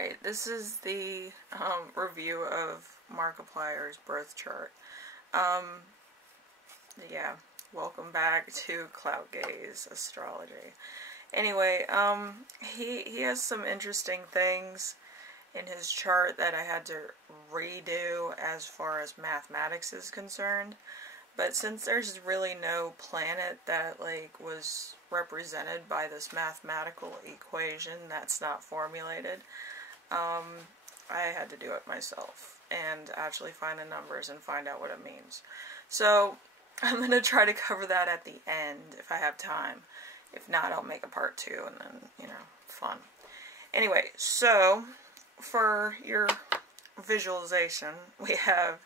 Alright, this is the review of Markiplier's birth chart. Yeah, welcome back to Clout Gaze Astrology. Anyway, he has some interesting things in his chart that I had to redo as far as mathematics is concerned. But since there's really no planet that was represented by this mathematical equation that's not formulated, I had to do it myself and actually find the numbers and find out what it means. So I'm going to try to cover that at the end if I have time. If not, I'll make a part 2 and then, fun. Anyway, so for your visualization, we have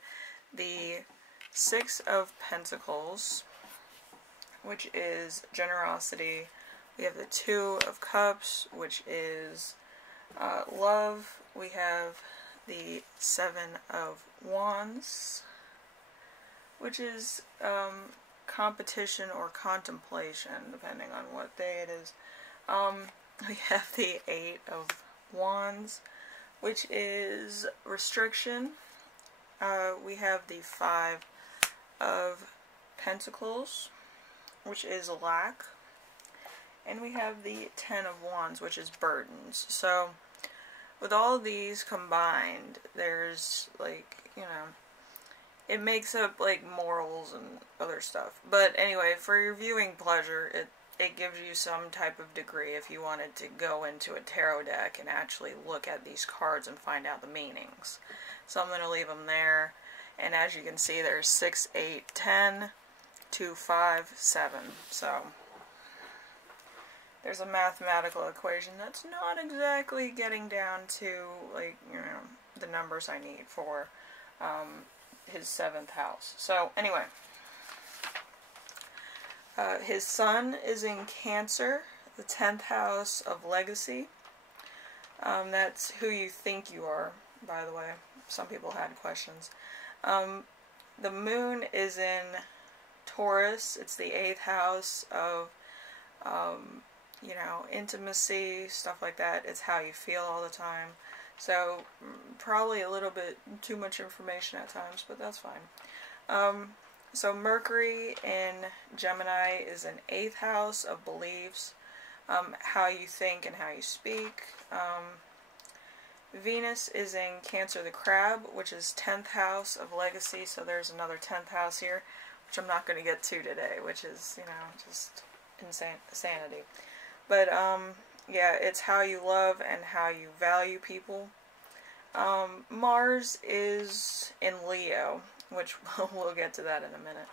the 6 of Pentacles, which is generosity. We have the 2 of Cups, which is love. We have the 7 of Wands, which is competition or contemplation, depending on what day it is. We have the 8 of Wands, which is restriction. We have the 5 of Pentacles, which is lack. And we have the 10 of Wands, which is burdens. So with all of these combined, there's it makes up morals and other stuff. But anyway, for your viewing pleasure, it gives you some type of degree if you wanted to go into a tarot deck and actually look at these cards and find out the meanings. So I'm going to leave them there. And as you can see, there's 6, 8, 10, 2, 5, 7. So there's a mathematical equation that's not exactly getting down to, the numbers I need for his 7th house. So, anyway. His sun is in Cancer, the 10th house of legacy. That's who you think you are, by the way. Some people had questions. The moon is in Taurus. It's the 8th house of, intimacy, stuff like that. It's how you feel all the time. So, probably a little bit too much information at times, but that's fine. So, Mercury in Gemini is an 8th house of beliefs, how you think and how you speak. Venus is in Cancer the Crab, which is 10th house of legacy, so there's another 10th house here, which I'm not going to get to today, which is, just insanity. But, yeah, it's how you love and how you value people. Mars is in Leo, which we'll get to that in a minute.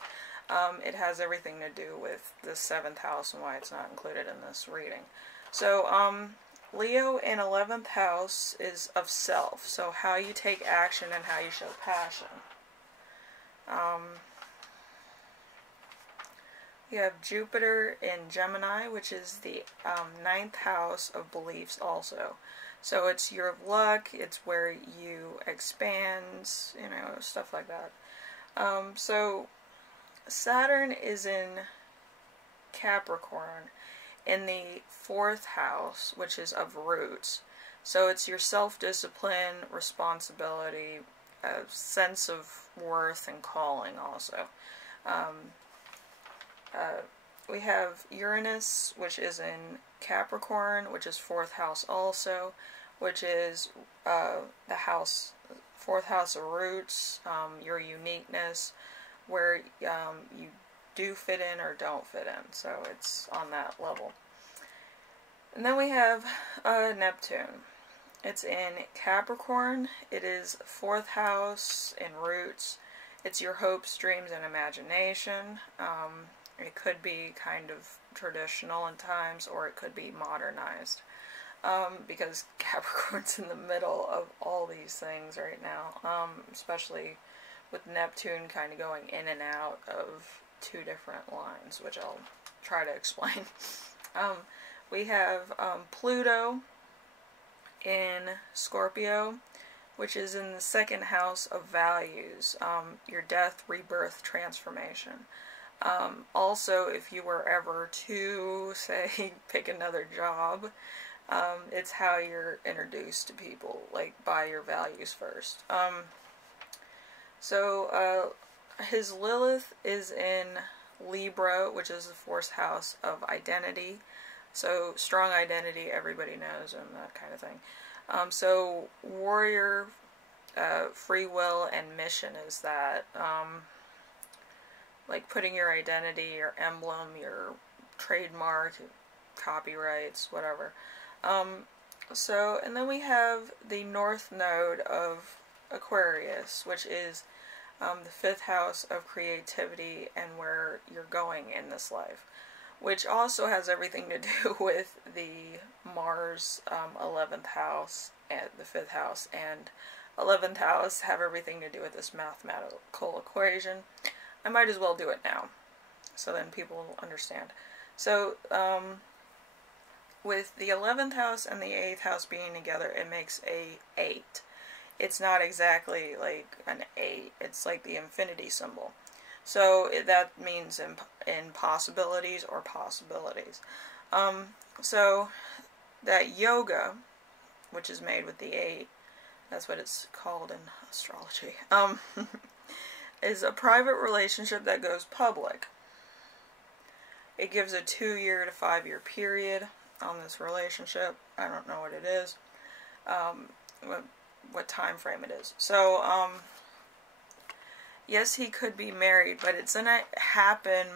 It has everything to do with the 7th house and why it's not included in this reading. So, Leo in 11th house is of self, so how you take action and how you show passion. You have Jupiter in Gemini, which is the 9th house of beliefs also. So it's your luck, it's where you expand, stuff like that. So Saturn is in Capricorn in the 4th house, which is of roots. So it's your self-discipline, responsibility, a sense of worth and calling also. We have Uranus, which is in Capricorn, which is 4th house also, which is the 4th house of roots, your uniqueness, where you do fit in or don't fit in. So it's on that level. And then we have Neptune. It's in Capricorn. It is 4th house in roots. It's your hopes, dreams, and imagination. It could be kind of traditional in times, or it could be modernized. Because Capricorn's in the middle of all these things right now. Especially with Neptune kind of going in and out of 2 different lines, which I'll try to explain. We have Pluto in Scorpio, which is in the 2nd house of values, your death, rebirth, transformation. Also, if you were ever to, say, pick another job, It's how you're introduced to people, like by your values first. His Lilith is in Libra, which is the fourth house of identity. So strong identity, everybody knows, and that kind of thing. So warrior, free will, and mission is that, like putting your identity, your emblem, your trademark, copyrights, whatever. And then we have the North Node of Aquarius, which is the fifth house of creativity and where you're going in this life, which also has everything to do with the Mars 11th house and the 5th house and 11th house have everything to do with this mathematical equation. I might as well do it now, so then people will understand. So, with the 11th house and the 8th house being together, it makes a 8. It's not exactly like an 8, it's like the infinity symbol. So that means impossibilities or possibilities. So that yoga, which is made with the 8, that's what it's called in astrology, is a private relationship that goes public. It gives a 2-year to 5-year period on this relationship. I don't know what it is, what time frame it is. So, yes, he could be married, but it's gonna happen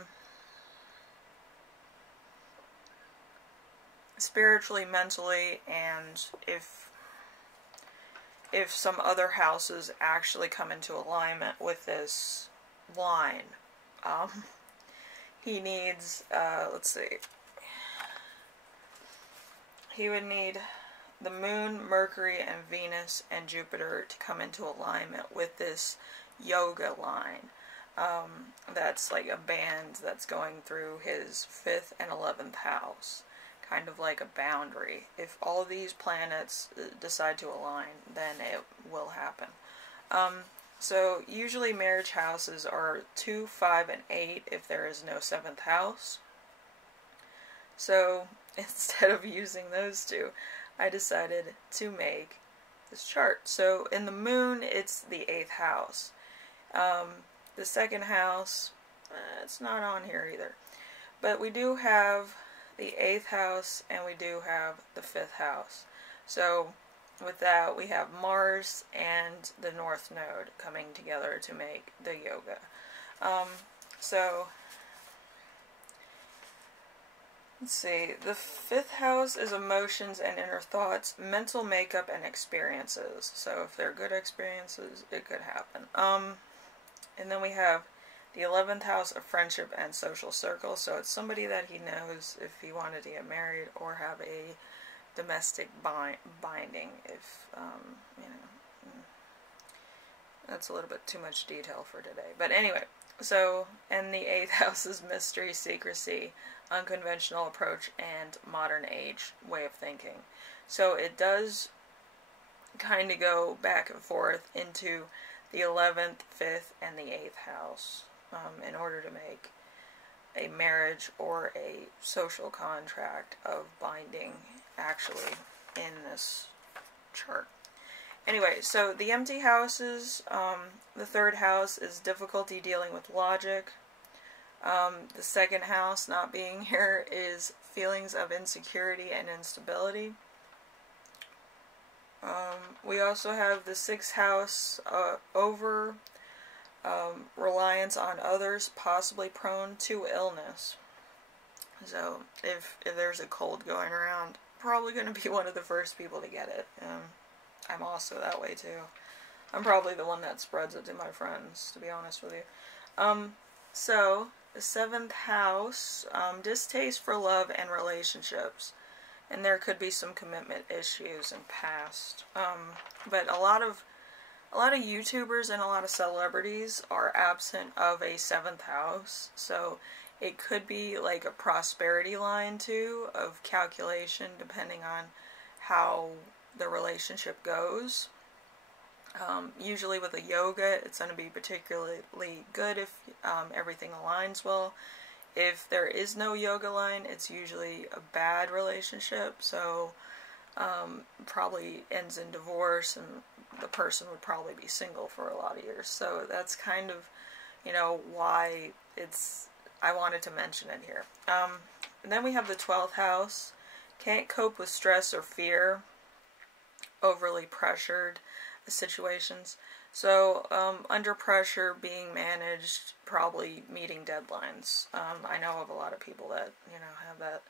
spiritually, mentally, and if some other houses actually come into alignment with this line. He needs, let's see, he would need the Moon, Mercury, and Venus, and Jupiter to come into alignment with this yoga line. That's like a band that's going through his 5th and 11th house. Kind of like a boundary. If all of these planets decide to align, then it will happen. So usually marriage houses are 2, 5, and 8 if there is no 7th house. So instead of using those two, I decided to make this chart. So in the moon, it's the 8th house. The 2nd house, it's not on here either. But we do have the 8th house and we do have the 5th house. So with that, we have Mars and the North Node coming together to make the yoga. Let's see, the 5th house is emotions and inner thoughts, mental makeup, and experiences. So if they're good experiences, it could happen. And then we have the 11th house of friendship and social circle. So it's somebody that he knows if he wanted to get married or have a domestic binding. If, you know, that's a little bit too much detail for today. But anyway, so, and the 8th house is mystery, secrecy, unconventional approach, and modern age way of thinking. So it does kind of go back and forth into the 11th, 5th, and the 8th house in order to make a marriage or a social contract of binding actually in this chart. Anyway, so the empty houses, the 3rd house is difficulty dealing with logic. The 2nd house not being here is feelings of insecurity and instability. We also have the 6th house, over reliance on others, possibly prone to illness. So if there's a cold going around, probably going to be one of the first people to get it. I'm also that way too. I'm probably the one that spreads it to my friends, to be honest with you. So the 7th house, distaste for love and relationships. And there could be some commitment issues in past. But a lot of YouTubers and a lot of celebrities are absent of a 7th house. So it could be like a prosperity line too of calculation depending on how the relationship goes. Usually with a yoga, it's going to be particularly good if everything aligns well. If there is no yoga line, it's usually a bad relationship. So probably ends in divorce, and the person would probably be single for a lot of years. So that's kind of, you know, why I wanted to mention it here. And then we have the 12th house. Can't cope with stress or fear, overly pressured situations. So, under pressure, being managed, probably meeting deadlines. I know of a lot of people that, you know, have that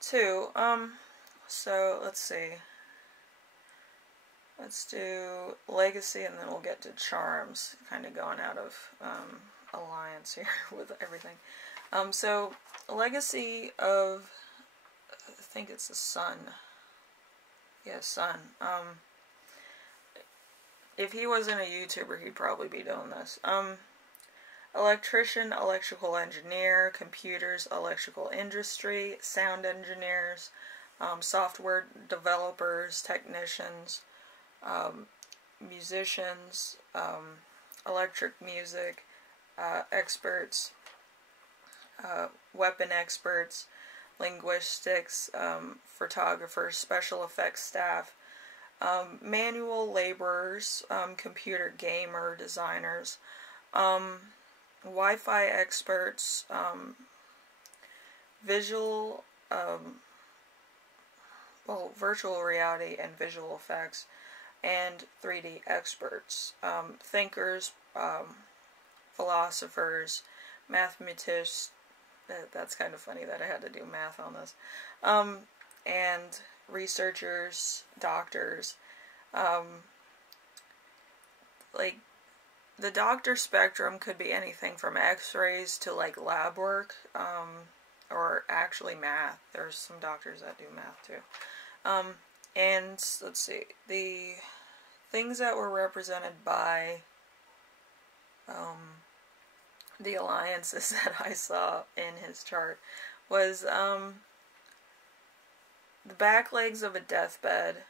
too. So, let's see. Let's do legacy, and then we'll get to charms, kind of going out of alliance here with everything. So, legacy of, I think it's the sun. Yeah, sun. If he wasn't a YouTuber, he'd probably be doing this. Electrician, electrical engineer, computers, electrical industry, sound engineers, software developers, technicians, musicians, electric music, experts, weapon experts, linguistics, photographers, special effects staff, manual laborers, computer gamer designers, Wi-Fi experts, visual, virtual reality and visual effects, and 3D experts, thinkers, philosophers, mathematicians. That's kind of funny that I had to do math on this. And researchers, doctors. Like, the doctor spectrum could be anything from x-rays to, like, lab work, or actually math. There's some doctors that do math, too. And, let's see, the things that were represented by, the alliances that I saw in his chart was, the back legs of a deathbed,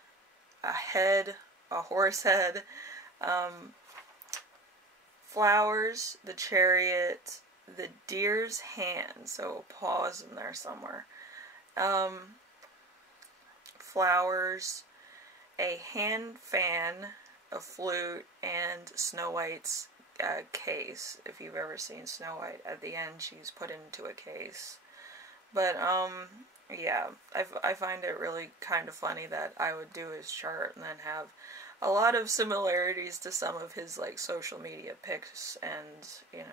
a head, a horse head, flowers, the chariot, the deer's hand, so a pause in there somewhere, flowers, a hand fan, a flute, and Snow White's case. If you've ever seen Snow White, at the end she's put into a case. But yeah, I find it really kind of funny that I would do his chart and then have a lot of similarities to some of his, like, social media pics and, you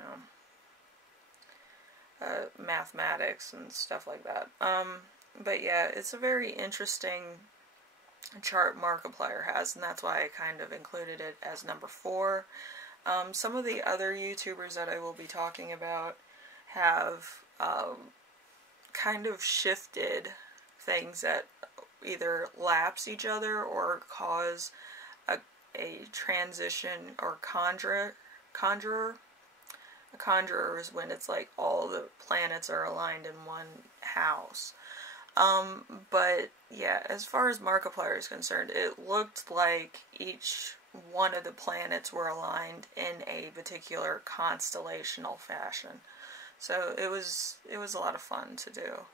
know, mathematics and stuff like that. But yeah, it's a very interesting chart Markiplier has, and that's why I kind of included it as number 4. Some of the other YouTubers that I will be talking about have kind of shifted things that either lapse each other or cause a transition, or conjurer. A conjurer is when it's like all the planets are aligned in one house. But yeah, as far as Markiplier is concerned, it looked like each one of the planets were aligned in a particular constellational fashion. So it was a lot of fun to do.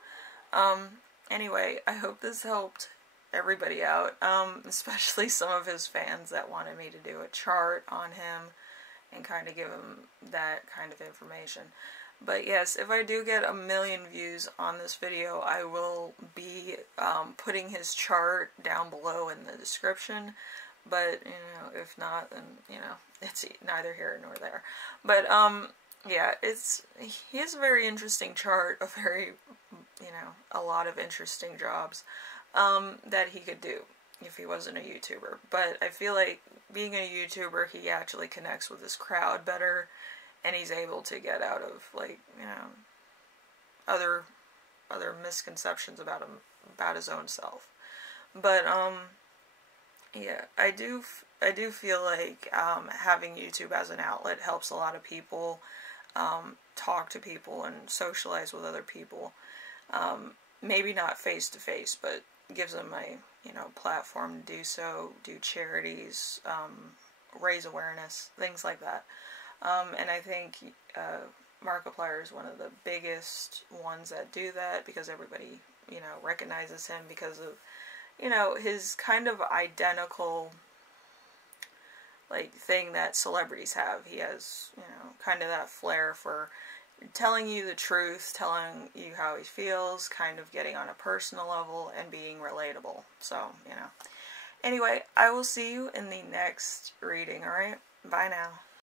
Anyway, I hope this helped everybody out, especially some of his fans that wanted me to do a chart on him and kind of give him that kind of information. But yes, if I do get 1 million views on this video, I will be putting his chart down below in the description. But, you know, if not, then, you know, it's neither here nor there. But, yeah, he has a very interesting chart, a lot of interesting jobs, that he could do if he wasn't a YouTuber. But I feel like being a YouTuber, he actually connects with his crowd better, and he's able to get out of, like, you know, other misconceptions about him, about his own self. But, yeah, I do feel like having YouTube as an outlet helps a lot of people talk to people and socialize with other people. Maybe not face to face, but gives them a, you know, platform to do so, do charities, raise awareness, things like that. And I think Markiplier is one of the biggest ones that do that, because everybody, you know, recognizes him because of you know, his kind of identical, like, thing that celebrities have. He has, you know, kind of that flair for telling you the truth, telling you how he feels, kind of getting on a personal level, and being relatable. So, you know. Anyway, I will see you in the next reading, alright? Bye now.